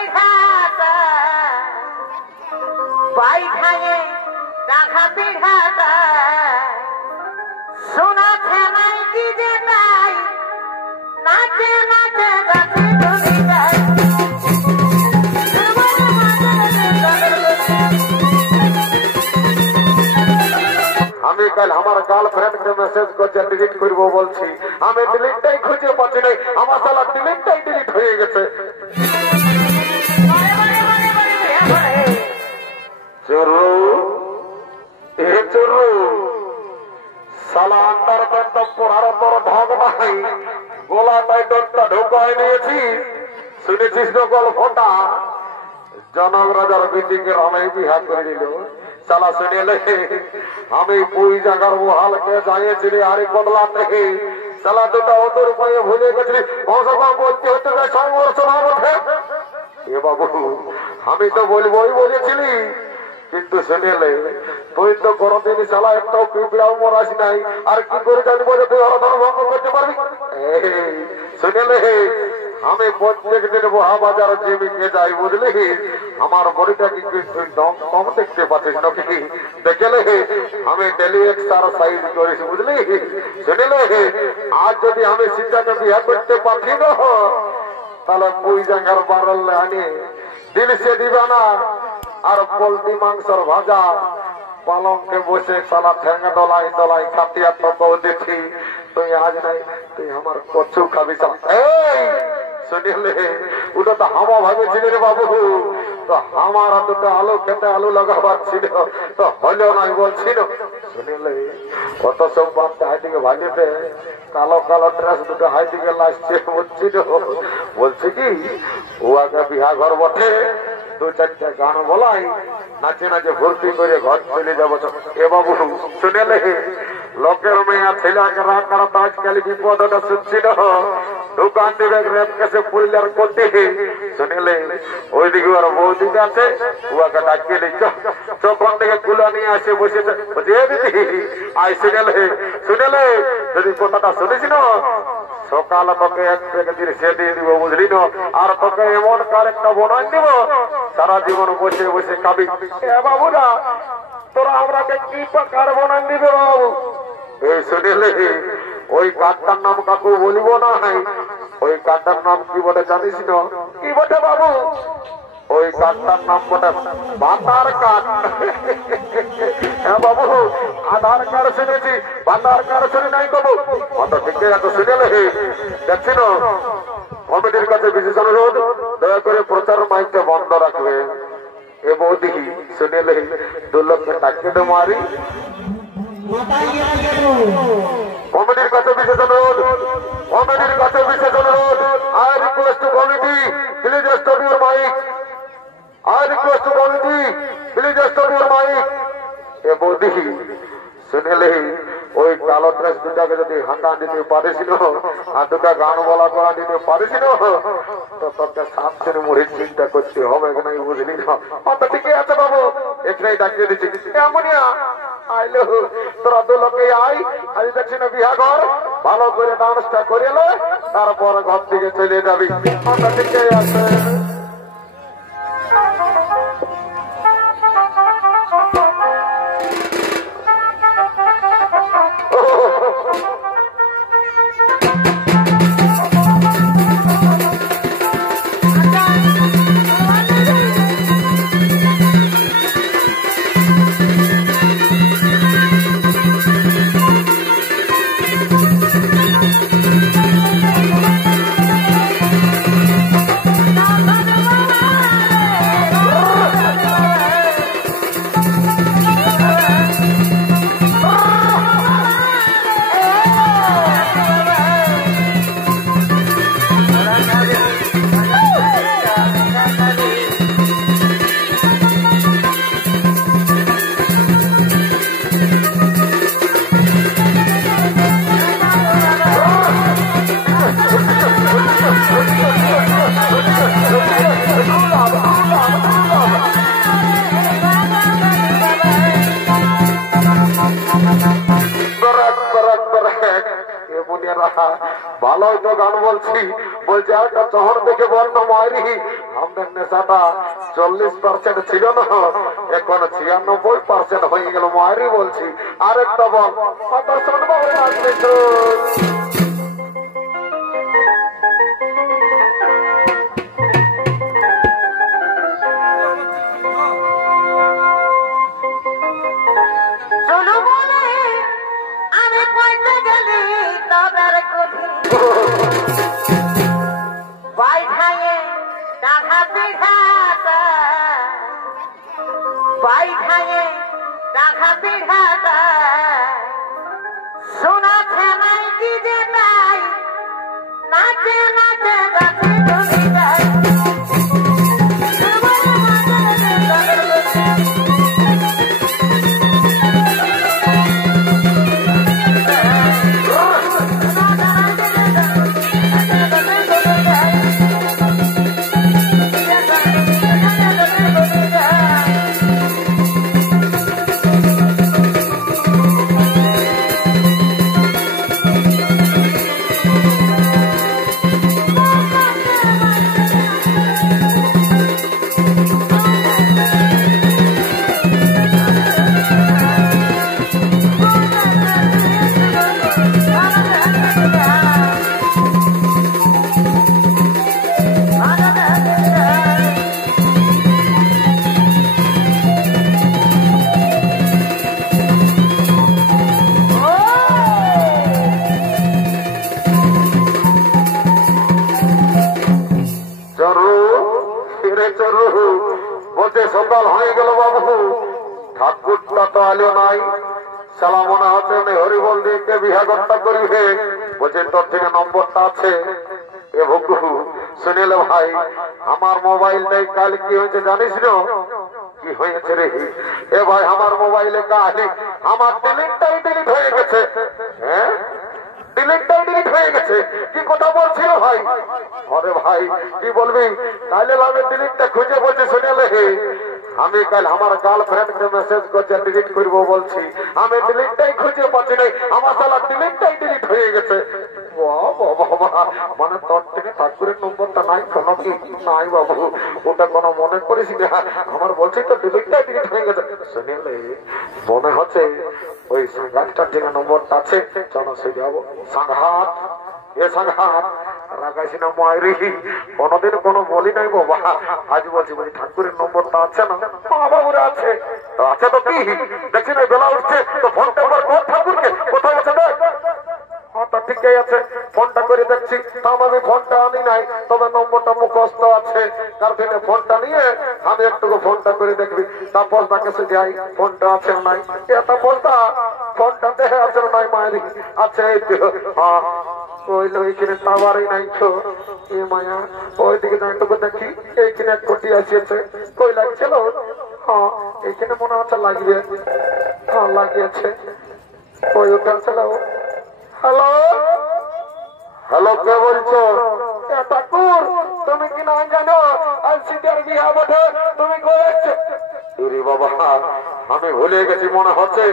পিঠাটা পাইখানে রাখা পিঠাটা সোনা খেলাই কি যে নাই নাচে নাচে গাছে ধরে যায় আমি কাল আমার গার্লফ্রেন্ডকে মেসেজ করছে ডিলিট করবো বলছি আমি ডিলিটটাই খুঁজে পাচ্ছি না আমার সালা ডিলিটটাই ডিলিট হয়ে গেছে চোরু এ চোরু সালা আন্ডার প্যান্টটা পরার পর ঢক নাই গোলা টাইটটা ঢোকায় নিয়েছি শুনেছিস না গল্পটা জনক রাজার বিটিকে আমি বিহা করে দিল সালা শুনেলে আমি পুই জায়গার মহালকে যাইয়েছিলি আরে কদলা থেকে সালা দুটা ওদের উপায়ে ভুলে গেছিলি বলতে হতে সংঘর্ষ না ওঠে এ বাবু আমি তো বলবোই বলেছিলি কিন্তু শুনেলে তুই তো কোনদিন সালা একটাও পিঁপড়াও মরাস নাই আর কি করে জানবো যে তুই অর্ধন ভঙ্গ করতে পারবি শুনেলে আমি প্রত্যেক দিন মহাবাজার জমিকে যাই বুঝলি আমার বডিটা কি তুই দম কম দেখতে পাচ্ছিস নাকি দেখলে আমি ডেলি এক্সারসাইজ করিস বুঝলি শুনেলে আজ যদি আমি সিদ্ধাকে বিয়ে করতে পারছি না তাহলে পুই জাঙ্গার বারল আনি দিল সে দিবে না আর পোলট্রি মাংসর ভাজা পালংকে বসে সালা ঠেঙ্গা দলাই দলাই খাতিয়া তো দেখি তুই আজ নাই তুই আমার কচু খাবি এই শুনিলে ওটা তো হামা ভাবেছিল রে বাবু তো আমার দুটো আলু খেতে আলু লাগাবার ছিল তো হলো নাই বলছিল শুনিলে কত সব বাপ হাইদিকে ভাজিতে কালো কালো ড্রেস দুটো হাইদিকে লাস্টে বলছিল বলছি কি ও আগে বিহা ঘর বটে দু চারটা গান বলাই নাচে নাচে ভর্তি করে ঘর চলে যাবো এ বাবু শুনেলে লোকের মেয়া ছেলেকে রাখার তো আজকাল বিপদটা শুনছিল দোকান দেবে রেপ কেসে পুলিয়ার করতে শুনেলে ওইদিকে ওর বৌদিকে আছে ওকে ডাকিয়ে দিচ্ছ চোখন থেকে কুলা নিয়ে আসে বসেছে দিদি আই শুনেলে যদি কথাটা শুনিস না সকাল তোকে এক থেকে দিন সে দিয়ে দিব বুঝলি না আর তোকে এমন কারেক্টটা বনাই দিব সারা জীবন বসে বসে খাবি বাবু না তোরা আমরাকে কি কার বনাই দিবে বাবু এই শুনিলে ওই কার্ডটার নাম কাকু বলিব না ওই কার্ডটার নাম কি বলে জানিস না কি বটে বাবু ওই কার্ডটার নাম বটে ভাতার কার্ড হ্যাঁ বাবু আধার কার্ড শুনেছি ভাতার কার্ড শুনে নাই বাবু অত ঠিক আছে শুনেলে দেখছি না কমিটির কাছে বিশেষ অনুরোধ দয়া করে প্রচার মাইকটা বন্ধ রাখবে এ বৌদি শুনেলে 2 লক্ষ টাকা মারি কমিটির কাছে বিশেষ অনুরোধ কমিটির কাছে বিশেষ অনুরোধ I request to committee please stop your mic I request to committee please stop your mic এ বৌদি শুনেলে ওই কালো ড্রেস দুটাকে যদি হাঁটা দিতে পারিছিল আর দুটা গান বলা করা দিতে পারিছিল তো তোকে 7 দিন মুড়ির চিন্তা করতে হবে নাই বুঝলি না তো ঠিকই আছে বাবু এখানেই ডাকিয়ে দিচ্ছি এমনিয়া আইলো তোরা 2 লোকে আই আজ দেখছি না বিহা ঘর ভালো করে ডান্সটা করে এলো তারপর ঘর থেকে চলে যাবি ঠিকই আছে Bye. বলছি বলছে একটা শহর দেখে বর্ণ মারি আমাদের নেশাটা 40% ছিল না এখন 96% হয়ে গেল মারি বলছি আরেকটা বল কথা শুনবো আসবে তো সোনা খেলাই কি যে নাই নাচে নাচে গাছে ডুবে যায় বলছে সকাল হয়ে গেল বাবু ঠাকুরটা তো আলো নাই সালা মনে হচ্ছে হরিবল দিকে বিহাগরটা করিবে বলছে তোর থেকে নম্বরটা আছে এ ভুকু শুনিল ভাই আমার মোবাইল নেই কাল কি হয়েছে জানিস না কি হয়েছে রে এ ভাই আমার মোবাইলে কাল আমার ডিলিটটাই ডিলিট হয়ে গেছে হ্যাঁ ডিলিটটাই ডিলিট হয়ে গেছে কি কথা বলছিল ভাই আরে ভাই কি বলবি কালে আমি ডিলিটটা খুঁজে বলছি শুনেলে আমি কাল আমার গার্লফ্রেন্ডকে মেসেজ করছে ডিলিট করব বলছি আমি ডিলিটটাই খুঁজে পাচ্ছি না আমার শালা ডিলিটটাই ডিলিট হয়ে গেছে মানে তোর থেকে ঠাকুরের নম্বরটা নাই কোনো কি নাই বাবু ওটা কোনো মনে করিস না আমার বলছি তো ডিলিটটাই ডিলিট হয়ে গেছে শুনেলে মনে হচ্ছে ওই সাংঘাতটার থেকে নম্বরটা আছে চলো সে যাবো সাংঘাত এ সাংঘাত রাগাইছি না মায়েরি কোনোদিন কোনো বলি নাই বাবা আজ বলছি বলি ঠাকুরের নম্বরটা আছে না বাবুরা আছে তো আছে তো কি দেখছি না বেলা উঠছে তো ফোনটা একবার কর ঠাকুরকে কোথায় আছে দেখ ঠিকই আছে ফোনটা করে দেখছি তাও আমি ফোনটা আনি নাই তবে নম্বরটা মুখস্থ আছে কার দিনে ফোনটা নিয়ে আমি একটু ফোনটা করে দেখবি তারপর তাকে সে যাই ফোনটা আছে নাই তারপর ফোনটা দেখে আছে নাই মায়ের আছে এই তো হ্যাঁ ওইলো এইখানে টাওয়ারই নাই তো এ মায়া ওইদিকে যাইটুকু দেখি এইখানে এক কোটি আসিয়েছে কই লাগছিল হ্যাঁ এইখানে মনে হচ্ছে লাগবে হ্যাঁ লাগিয়েছে ওই ওটা ছিল হ্যালো হ্যালো কে বলছো ঠাকুর তুমি কি না জানো আজ সিটার বিয়া বটে তুমি করেছো বাবা আমি ভুলে গেছি মনে হচ্ছে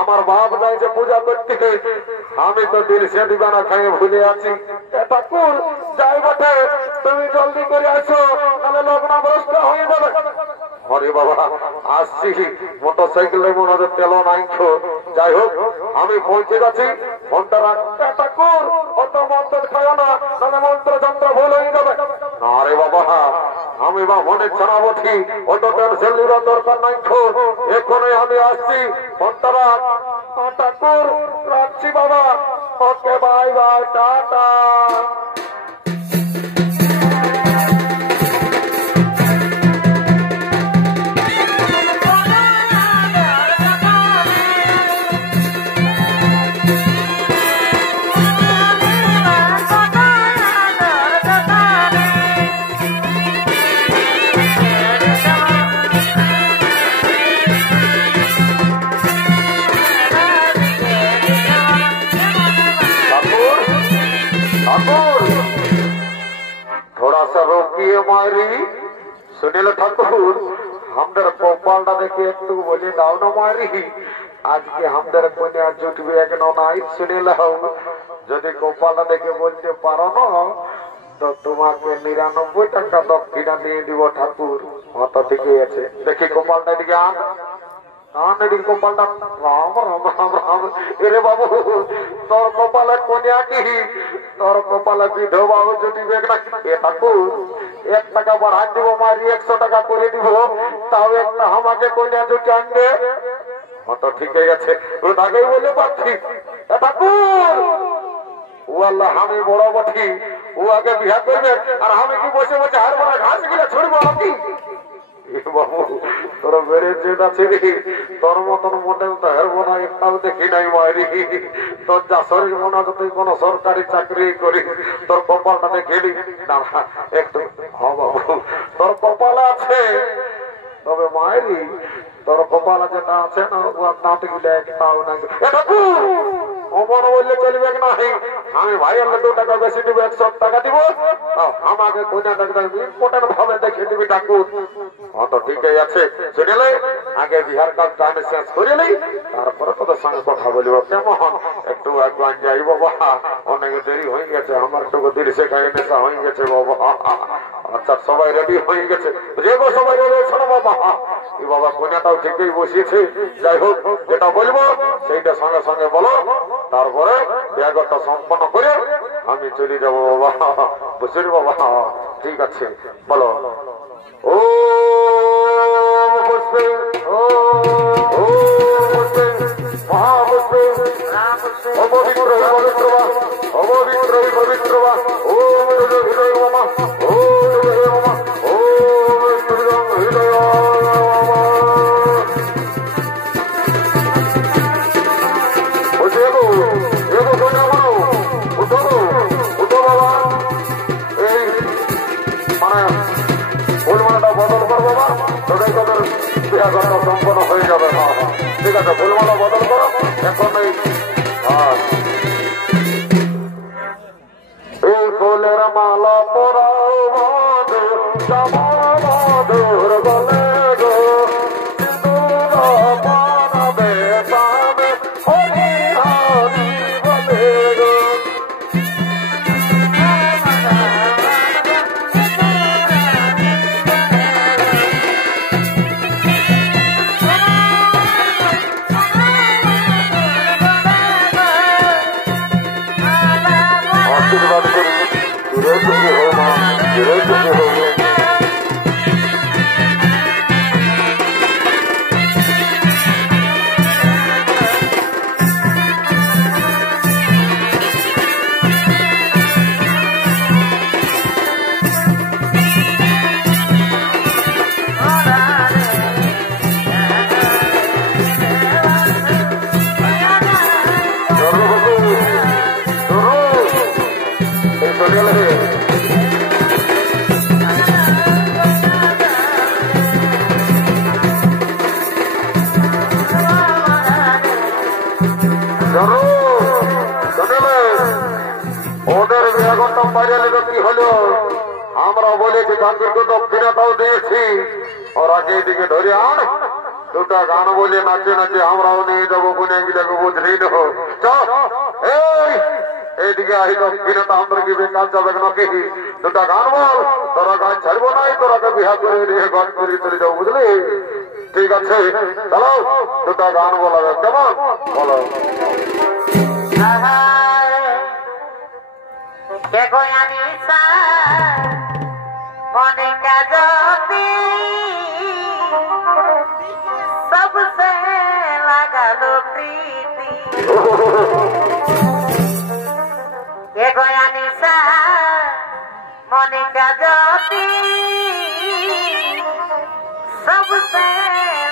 আমার বাপ যাইছে পূজা করতে আমি তো দিল সে দিবানা খাইয়ে ভুলে আছি ঠাকুর যাই বটে তুমি জলদি করে আসো তাহলে লগ্ন ভ্রষ্ট হয়ে যাবে হরে বাবা আসছি মোটরসাইকেলে মনে হচ্ছে তেল নাই তো যাই হোক আমি পৌঁছে যাচ্ছি ফোনটা রাখ ঠাকুর অত মন্ত্র খায় না তাহলে মন্ত্র যন্ত্র ভুল হয়ে যাবে না রে বাবা আমি বা মনে ছাড়াবো ঠিক অত টেনশন নেওয়ার দরকার নাই তো এখনই আমি আসছি ফোনটা রাখ ঠাকুর রাখছি বাবা okay bye bye tata Sunil Thakur हमदर गोपालटा देखे एक बोले दाओ ना मारी आज के हमदर जुटबे एक सुनील যদি কপালটা দেখে বলতে পারো না তো তোমাকে 99 টাকা দক্ষিণা দিয়ে দিব ঠাকুর। অত ঠিকই আছে। দেখি কপালটা এদিকে আন, এদিকে কপালটা। রাম রাম রাম রাম। এরে বাবু তোর কপালে কন্যা কি, তোর কপালে বিধবা জুটিবে না। এ ঠাকুর 1 টাকা বাড়াই দিব, মারি 100 টাকা করে দিব, তাও একটা আমাকে কন্যা জুটি আনবে। অত ঠিকই আছে। ও আগেই বলে পাচ্ছি এ ঠাকুর ও আল্লাহ আমি বড় বঠি, ও আগে বিয়া করবে আর আমি কি বসে বসে আর বড় ঘাস গিলা ছড়বো নাকি? বাবু তোর বেড়েছে না ছেড়ে তোর মতন মডেল তো হেরবো না, একটাও দেখি নাই মারি। তোর যা শরীর মনে হচ্ছে তুই কোন সরকারি চাকরি করি, তোর কপালটা দেখেলি না একটু। হ্যাঁ বাবু তোর কপালে আছে, তবে মায়েরি তোর কপালে যেটা আছে না ও নাটক একটাও নাই। অমন বললে চলবে না। আমি ভাইয়ের 2 টাকা বেশি দিব, 100 টাকা দিব, আমাকে ইম্পর্টেন্ট ভাবে দেখে দিবি ঠাকুর। অত ঠিকই আছে। শুনলে আগে বিহার কাজটা আমি শেষ করিলি, তারপরে তোদের সঙ্গে কথা বলিব। কেমন একটু একবার যাই বাবা, অনেক দেরি হয়ে গেছে, আমার একটু দেরি শেখাই নেশা হয়ে গেছে বাবা। আচ্ছা সবাই রেডি হয়ে গেছে, সবাই রেডি শোনো বাবা। এই বাবা কন্যাটাও ঠিকই বসিয়েছে। যাই হোক যেটা বলবো সেইটা সঙ্গে সঙ্গে বলো, তারপরে বিয়াগরটা সম্পন্ন করে আমি চলে যাবো বাবা। বুঝলি বাবা? ঠিক আছে বলো। ও পুষ্পে, ও পুষ্পে, মহাপুষ্পে, অপবিত্র পবিত্র বা, অপবিত্র পবিত্র বা, ও হৃদয় মামা, ও হৃদয় মামা, ও হৃদয় বদল করবো বা তোদের তোদের বিয়াঘরটা সম্পন্ন হয়ে যাবে। হ্যাঁ হ্যাঁ ঠিক আছে, ফুলমালা বদল করো এখন। এই ফুলের মালা পরাও মধুর গলে গো, পাবে পাবে হরি হরি বলে গো। আশীর্বাদ করি ধীরে ধীরে হো মা, ধীরে ধীরে হো। ওদের বিয়াঘরটা বাজালে তো কি হলো? আমরা বলেছি ঠাকুরকে দক্ষিণাটাও দিয়েছি, ওরা এইদিকে ধরে আন 2টা গান বলে নাচে নাচে আমরাও নিয়ে যাবো কোনে গিলাকে বুঝলি না। এইদিকে আহি দক্ষিণাটা আমরা কি বেকার যাবে নাকি? 2টা গান বল, তোরা গান ছাড়বো নাই, তোরাকে বিহা করে নিয়ে গান করে চলে যাবো বুঝলি? ঠিক আছে চলো 2টা গান বলাবে। কেমন বলো? देखो यानी सा मोने का ज्योति सबसे लगा लो प्रीति। देखो यानी सा मोने का ज्योति सबसे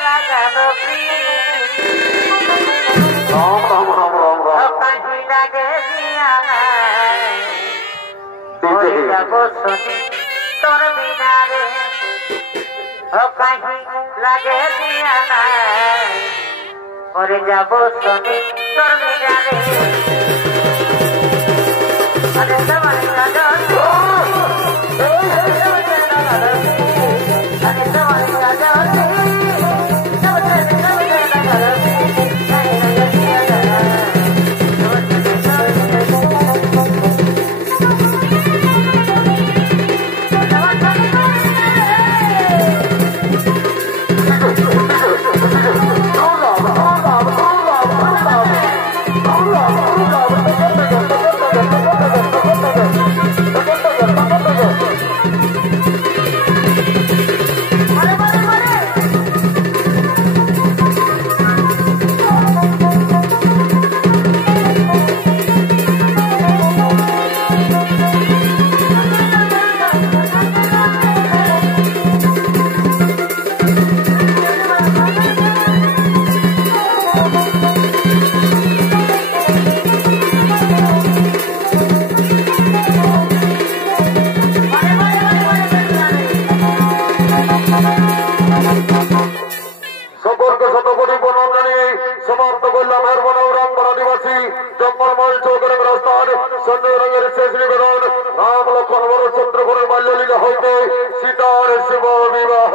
लगा लो प्रीति। राम राम राम राम राम। कहीं लगे दिया তোর বিনারে ও কাহি লাগে দিয়া নাই, মরে যাব শুনি তোর বিনারে। আরে তোমার কাজল আরে তোমার কাজল ললিত হইতে সীতার শুভ বিবাহ